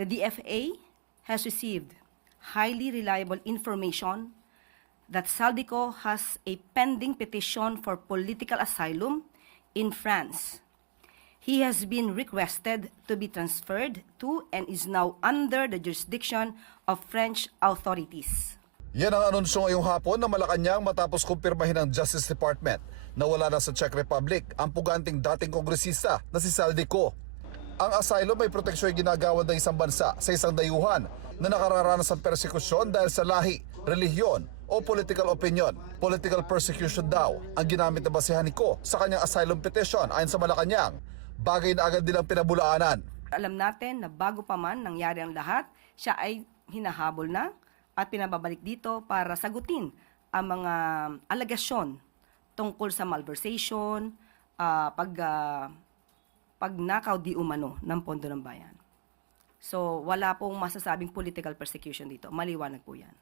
The DFA has received highly reliable information that Saldico has a pending petition for political asylum in France. He has been requested to be transferred to and is now under the jurisdiction of French authorities. Yan ang anunsyo ngayong hapon na Malacanang matapos kumpirmahin ng Justice Department na wala na sa Czech Republic ang puganting dating kongresista na si Saldico. Ang asylum ay proteksyon ginagawa ng isang bansa sa isang dayuhan na nakararanas ng persekusyon dahil sa lahi, relihiyon o political opinion. Political persecution daw ang ginamit na basehan ni Ko sa kanyang asylum petition ayon sa Malacanang, bagay na agad nilang pinabulaanan. Alam natin na bago pa man nangyari ang lahat, siya ay hinahabol na at pinababalik dito para sagutin ang mga alegasyon tungkol sa malversation, pagnakaw di umano ng pondo ng bayan. So wala pong masasabing political persecution dito. Maliwanag po yan.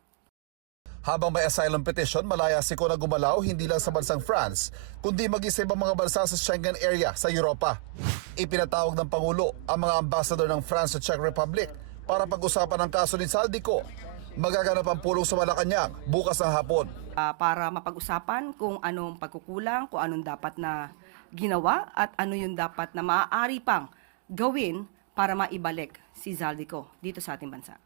Habang may asylum petition, malaya si Ko na gumalaw hindi lang sa bansang France, kundi mag-isa ibang mga bansa sa Schengen area sa Europa. Ipinatawag ng Pangulo ang mga ambassador ng France sa Czech Republic para pag-usapan ang kaso ni Saldico. Magaganap ang pulong sa Malacanang bukas ng hapon. Para mapag-usapan kung anong pagkukulang, kung anong dapat na ginawa at ano yung dapat na maaari pang gawin para maibalik si Saldico dito sa ating bansa.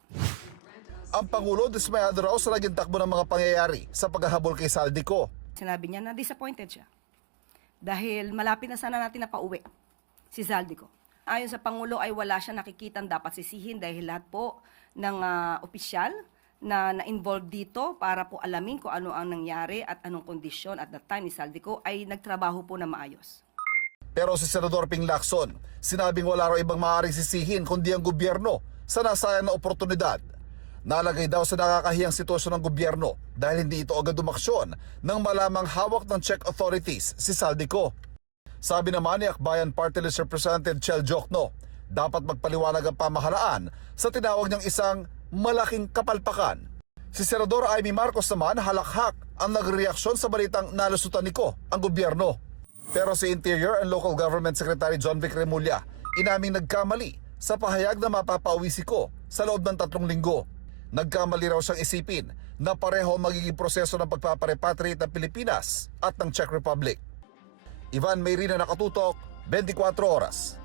Ang Pangulo dismayado raw sa naging takbo ng mga pangyayari sa paghahabol kay Saldico. Sinabi niya na disappointed siya dahil malapit na sana natin na pauwi si Saldico. Ayon sa Pangulo ay wala siya nakikitang dapat sisihin dahil lahat po ng opisyal na na-involved dito para po alamin kung ano ang nangyari at anong kondisyon at that time ni Saldico ay nagtrabaho po na maayos. Pero si Senador Ping Lacson, sinabing wala raw ibang maaaring sisihin kundi ang gobyerno sa nasayang na oportunidad. Nalagay daw sa nakakahiyang sitwasyon ng gobyerno dahil hindi ito agad umaksyon nang malamang hawak ng Czech authorities si Saldico. Sabi naman ni Akbayan Party List Representative Chel Jokno, dapat magpaliwanag ang pamahalaan sa tinawag niyang isang malaking kapalpakan. Si Senador Amy Marcos naman halakhak ang nagreaksyon sa balitang nalusutan ni Ko ang gobyerno. Pero si Interior and Local Government Secretary John Vic Remulla inaming nagkamali sa pahayag na mapapauwi si Ko sa loob ng 3 linggo. Nagkamali raw siyang isipin na pareho magiging proseso ng pagpaparepatriate ng Pilipinas at ng Czech Republic. Ivan Mayrina, Nakatutok, 24 Oras.